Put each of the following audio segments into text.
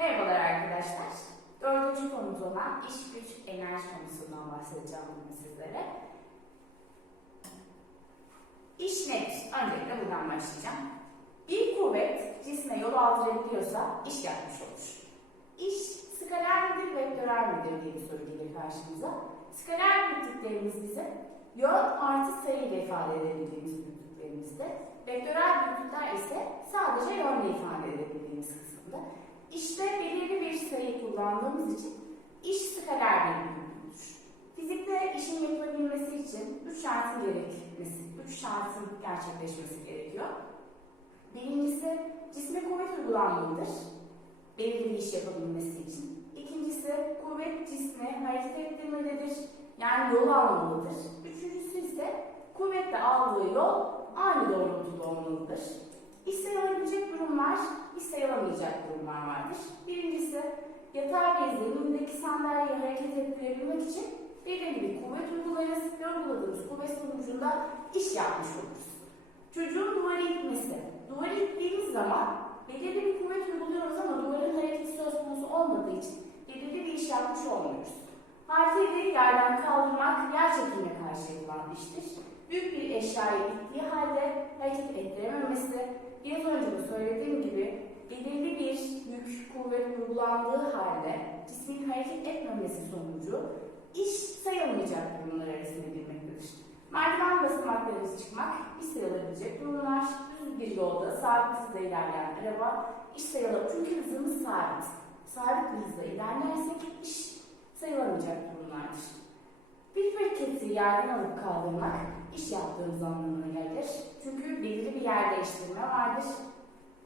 Merhabalar arkadaşlar. Dördüncü konumuz olan iş güç enerji konusundan bahsedeceğim bugün sizlere. İş nedir? Öncelikle buradan başlayacağım. Bir kuvvet cisme yol aldırabiliyorsa iş yapmış olur. İş skaler midir, vektörel midir diye bir soru gelir karşımıza. Skaler büyüklüklerimiz bize yön artı sayı ile ifade edebildiğimiz büyüklüklerimizde. Vektörel büyüklükler ise sadece yönle ifade edebildiğimiz kısımda. İşte belirli bir sayı kullandığımız için iş skaler büyüklüktür. Fizikte işin yapılabilmesi için üç şartın gerekmesi, üç şartın gerçekleşmesi gerekiyor. Birincisi cisme kuvvet uygulanmalıdır. Belirli bir iş yapabilmesi için. İkincisi kuvvet cismi hareket ettirmelidir. Yani yol almalıdır. Üçüncüsü ise kuvvetle aldığı yol aynı doğrultuda olmalıdır. İş sayılabilecek durumlar, iş sayılamayacak durumlar vardır. Birincisi yatay bir zemindeki sandalyeyi hareket ettirebilmek için belirli bir kuvvet uygularız ve uyguladığımız kuvvet sonucunda iş yapmış oluruz. Çocuğun duvarı itmesi. Duvarı ittiğimiz zaman belirli bir kuvvet uyguluyoruz ama duvarın hareketi söz konusu olmadığı için belirli bir iş yapmış olmuyoruz. Harfiyeleri yerden kaldırmak yer çekimine karşı yapılan iştir. Büyük bir eşyayı ittiği halde hareket ettirememesi, biraz önce de söylediğim gibi belirli bir yük kuvvet uygulandığı halde cismin hareket etmemesi sonucu iş sayılmayacak durumlar arasında girmektedir. Merdiven basamaklarına çıkmak iş sayılabilecek durumlar. Düz bir yolda sabit hızla ilerleyen araba iş sayılır. Çünkü hızımız sabit. Sabit bir hızla ilerlersek iş sayılamayacak durumlardır. Bir paketi yerden alıp kaldırmak iş yaptığımız anlamına gelir. Çünkü belirli bir yer değiştirme vardır.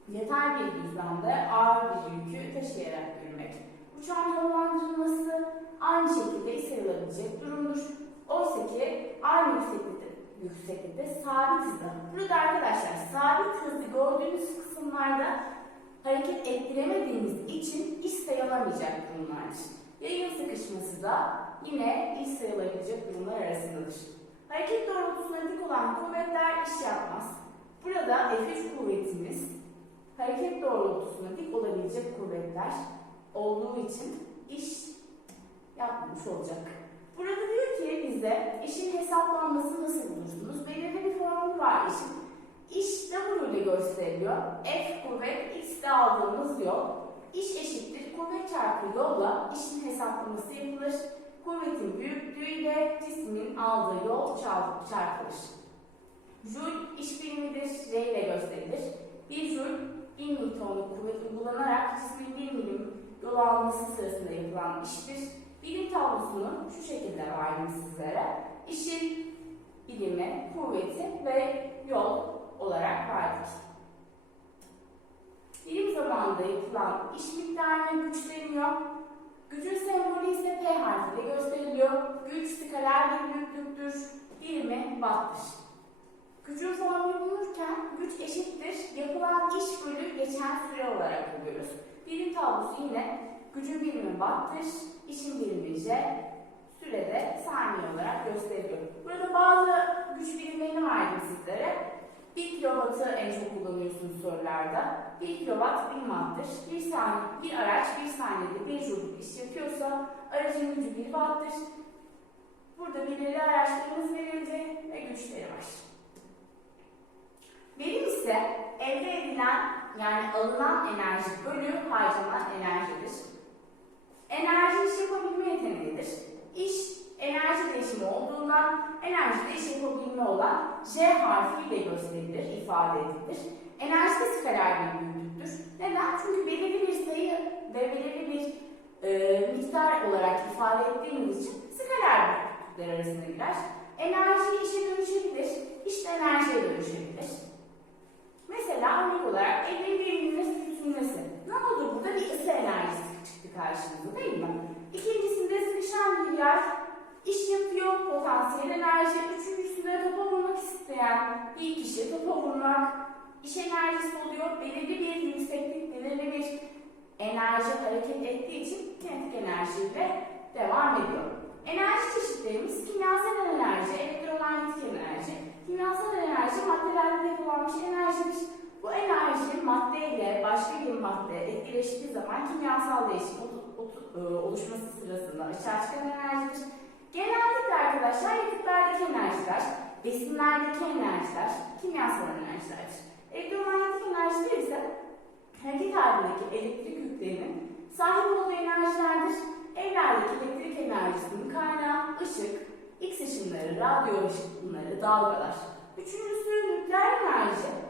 Yatay bir düzlemde ağır bir yükü taşıyarak yürümek. Uçağın havalandırılması aynı şekilde sayılabilecek durumdur. Oysa ki aynı yükseklikte, yükseklikte sabit hızda. Burada arkadaşlar sabit hızı gördüğünüz kısımlarda hareket ettiremediğimiz için iş sayılamayacak durumlardır. Yayın sıkışması da yine iş sayılabilecek durumlar arasındadır. Hareket doğrultusuna dik olan kuvvetler iş yapmaz. Burada F3 kuvvetimiz hareket doğrultusuna dik olabilecek kuvvetler olduğu için iş yapmamış olacak. Burada diyor ki bize işin hesaplanması nasıl bulursunuz? Belirli bir formül var işin. İş W ile gösteriliyor. F kuvvet, X de aldığımız yol. İş eşittir. Kuvvet çarpı yolla işin hesaplaması yapılır. Kuvvetin büyüklüğüyle cismin aldığı yol çarp- çarpılır. Joule iş birimidir. R ile gösterilir. Bir joule 1 Newton'luk kuvvet uygulanarak cismin 1 milim yol alması sırasında yapılan iştir. Bilim tablosunu şu şekilde verdim sizlere. İşin bilimi, kuvveti ve yol olarak verdik. Bilim zamanında yapılan iş miktarına güç deniyor. Gücün sembolü ise P harfiyle gösteriliyor. Güç skaler bir büyüklüktür. Birimi watt'tır. Gücün formülü bulunurken güç eşittir. Yapılan iş bölü geçen süre olarak buluyoruz. Birim tablosu yine gücün birimi watt'tır. işin birimi J. Sürede saniye olarak gösteriliyor. Burada bazı güç birimlerini verdim sizlere. 1 kilovatı en çok kullanıyorsunuz sorularda. 1 kilovat 1000 watt'tır. Bir, saniye, bir araç bir saniyede 1 joule iş yapıyorsa aracın gücü 1 watt'tır. Burada belirli araçlarımız verildi ve güçleri var. Verim ise elde edilen yani alınan enerji bölü harcanan enerjidir. Enerji iş yapabilme yeteneğidir. İş enerji değişimi olduğundan enerji iş yapabilme olan J harfiyle gösterilir, ifade edilir. Enerji de bir büyüklüktür. Neden? Çünkü belirli bir sayı ve belirli bir e, miktar olarak ifade ettiğimiz için skaler büyüklükler arasında girer. Enerji işe dönüşebilir, iş de enerjiye dönüşebilir. Mesela örnek olarak 51 bin sürtünmesi. Ne oldu burada? Bir ısı enerjisi çıktı karşımıza değil mi? İkincisinde sıkışan bir yer iş yapıyor, potansiyel enerji. Üçüncüsünde topa vurmak isteyen bir kişi topa vurmak iş enerjisi oluyor. Belirli bir yükseklik, belirli bir enerji hareket ettiği için kinetik enerjiyle devam ediyor. Enerji çeşitlerimiz kimyasal enerji, elektromanyetik enerji. Kimyasal enerji maddelerde depolanmış enerjidir. Bu enerji madde ile başka bir madde etkileştiği zaman kimyasal değişim e, oluşması sırasında açığa çıkan enerjidir. Genellikle arkadaşlar yakıtlardaki enerjiler, besinlerdeki enerjiler, kimyasal enerjilerdir. Elektromanyetik enerjiler ise hareket halindeki elektrik yüklerinin sahip olduğu enerjilerdir. Evlerdeki elektrik enerjisinin kaynağı ışık, X ışınları, radyo ışınları, dalgalar. Üçüncüsü nükleer enerji.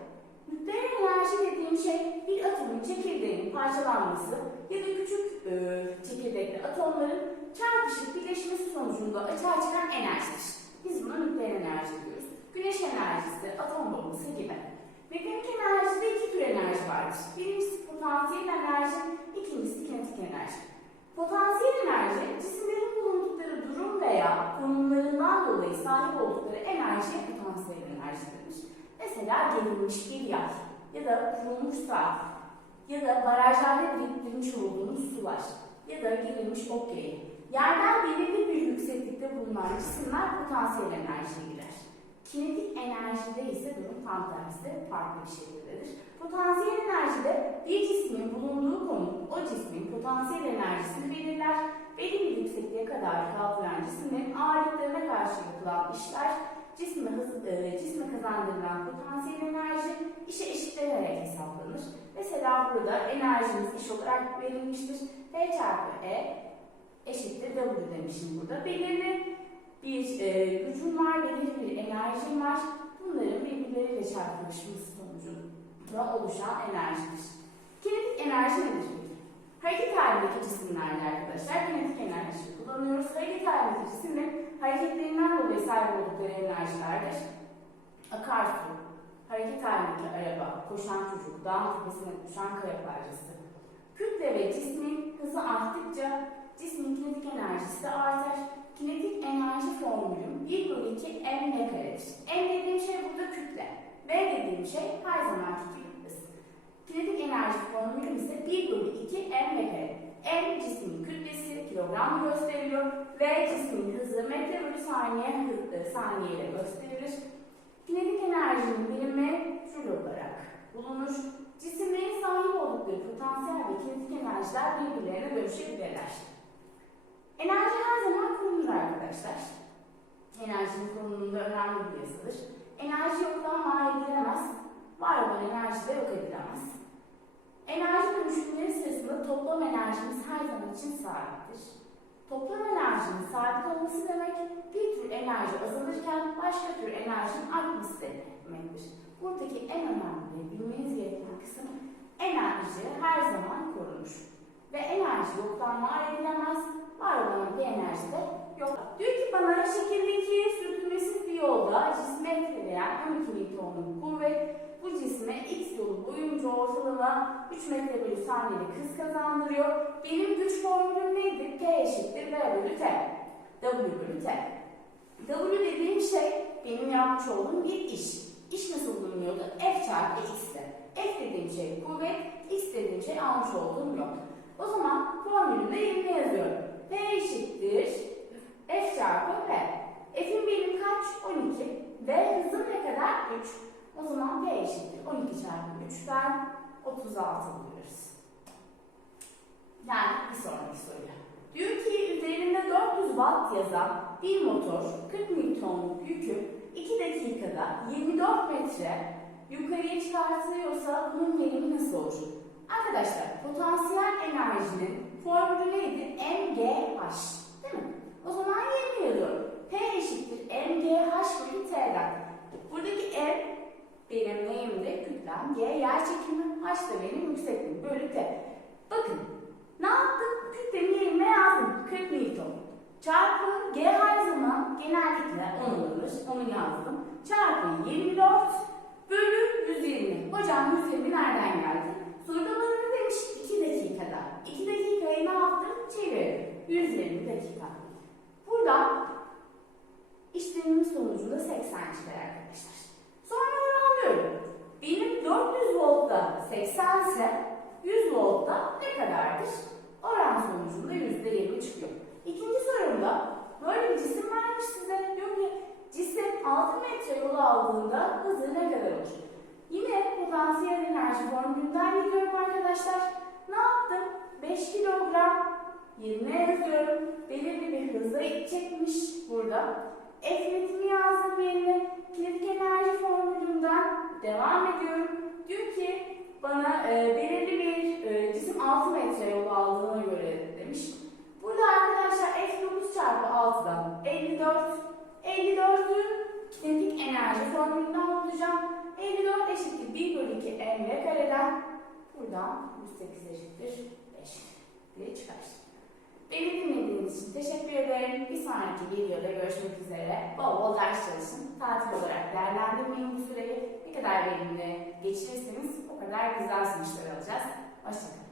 Nükleer enerji dediğim şey bir atomun çekirdeğinin parçalanması ya da küçük e, çekirdekli atomların çarpışıp birleşmesi sonucunda açığa çıkan enerjidir. Biz buna nükleer enerji diyoruz. Güneş enerjisi, atom bombası gibi. Mekanik enerjide iki tür enerji vardır. Birincisi potansiyel enerji, ikincisi kinetik enerji. Potansiyel enerji, cisimlerin bulundukları durum veya konumlarından dolayı sahip oldukları enerjiye potansiyel enerji denir. Mesela gerilmiş bir yay ya da kurulmuş saat ya da barajlarda biriktirmiş olduğumuz sular ya da gerilmiş okey. Yerden belirli bir yükseklikte bulunan cisimler potansiyel enerjiye girer. Kinetik enerjide ise durum tam tersi farklı bir şekildedir. Potansiyel enerjide bir cismin bulunduğu konum o cismin potansiyel enerjisini belirler. Belli bir yüksekliğe kadar kaldıran cisimlerin ağırlıklarına karşı yapılan işler cisme, hız, e, cisme kazandırılan potansiyel enerji işe eşitlenerek hesaplanır. Mesela burada enerjimiz iş olarak verilmiştir. T çarpı E eşittir W demişim burada. Belirli bir e, gücüm var, belirli bir enerjim var. Bunların birbirleriyle çarpışması sonucunda oluşan enerjidir. Kinetik enerji nedir? Hareket halindeki cisimlerde arkadaşlar kinetik enerji kullanıyoruz. Hareket halindeki cisimlerin hareketlerinden dolayı sahip oldukları enerjilerdir. Akarsu, hareket halindeki araba, koşan çocuk, dağın tepesine koşan kaya parçası. Kütle ve cismin hızı arttıkça cismin kinetik enerjisi de artar. Kinetik enerji formülüm 1 bölü 2 m karedir. M dediğim şey burada kütle. V dediğim şey her zamanki gibi kütlesi. Kinetik enerji formülüm ise 1 bölü 2 m kare. M cismin kütlesi kilogram gösteriliyor. V cismin hızı metre bölü saniye hı- saniye ile gösterilir. Kinetik enerjinin birimi joule olarak bulunur. Cisimlerin oldukları potansiyel ve kinetik enerjiler birbirlerine dönüşebilirler. Enerji her zaman korunur arkadaşlar. Enerjinin korunumunda önemli bir yazıdır. Enerji yoktan var edilemez. Var olan enerji de yok edilemez. Enerji dönüşümleri sırasında toplam enerjimiz her zaman için sabittir. Toplam enerjinin sabit olması demek bir tür enerji azalırken başka tür enerjinin artması demektir. Buradaki en önemli bilmeniz gereken kısım enerji her zaman korunur. Ve enerji yoktan var edilemez, var olan bir enerji de yok. Diyor ki bana şekildeki sürtünmesiz bir yolda cisme etkileyen 12 Newton'luk kuvvet bu cisme x yolu boyunca ortalama 3 metre bölü saniyede hız kazandırıyor. Benim güç formülüm neydi? P eşittir V bölü T. W bölü T. W dediğim şey benim yapmış olduğum bir iş. İş nasıl bulunuyordu? F çarpı X'te. F dediğim şey kuvvet, X dediğim şey almış olduğum yol. O zaman formülümde yerine yazıyorum. P eşittir F çarpı V. F'in birimi kaç? 12. V hızım ne kadar? 3. O zaman P eşittir 12 çarpı 3'ten 36 buluyoruz. Yani bir sonraki soruya. Diyor ki üzerinde 400 watt yazan bir motor 40 Newton'luk yükü 2 dakikada 24 metre yukarıya çıkartılıyorsa bunun verimi nasıl olur? Arkadaşlar potansiyel enerjinin formülü neydi? MGH. Değil mi? O zaman yerine yazıyorum. P eşittir MGH bölü T'den. Buradaki M benim neyimdi? Kütlem. G yer çekimi. H da benim yüksekliğim. Bölü T. Bakın ne yaptım? Kütlemin yerine yazdım. 40 Newton. Çarpı G her zaman genellikle 10 alınır. Onu yazdım. Çarpı 24 bölü 120. Hocam 120 nereden geldi? Soruda bana ne demiş? 2 dakikada. 2 dakikayı ne yaptım? Çevir. 120 dakika. Burada işlemimin sonucunda 80 çıkar arkadaşlar. Sonra oranlıyorum. Benim 400 voltta 80 ise 100 voltta ne kadardır? Oran sonucunda %20 çıkıyor. İkinci sorumda böyle bir cisim vermiş size. Diyor ki cisim 6 metre yol aldığında hızı ne kadar olur? Yine enerji formülünde arkadaşlar. Ne yaptım? 5 kilogram yerine yazıyorum. Belirli bir hızla çekmiş burada. Efletimi yazdım yerine. Kinetik enerji formülünden devam ediyorum. Diyor ki bana e, belirli bir e, cisim 6 metre yol aldığına göre demiş. Burada arkadaşlar F9 çarpı 6'dan 54. 54'ü kinetik enerji formülünden bulacağım. 54 eşittir 1 bölü 2 mv kareden. Buradan 108 eşittir 5 diye çıkar. Beni dinlediğiniz için teşekkür ederim. Bir sonraki videoda görüşmek üzere. Bol bol ders çalışın. Tatil olarak değerlendirmeyin bu süreyi. Ne kadar verimli geçirirseniz o kadar güzel sonuçlar alacağız. Hoşçakalın.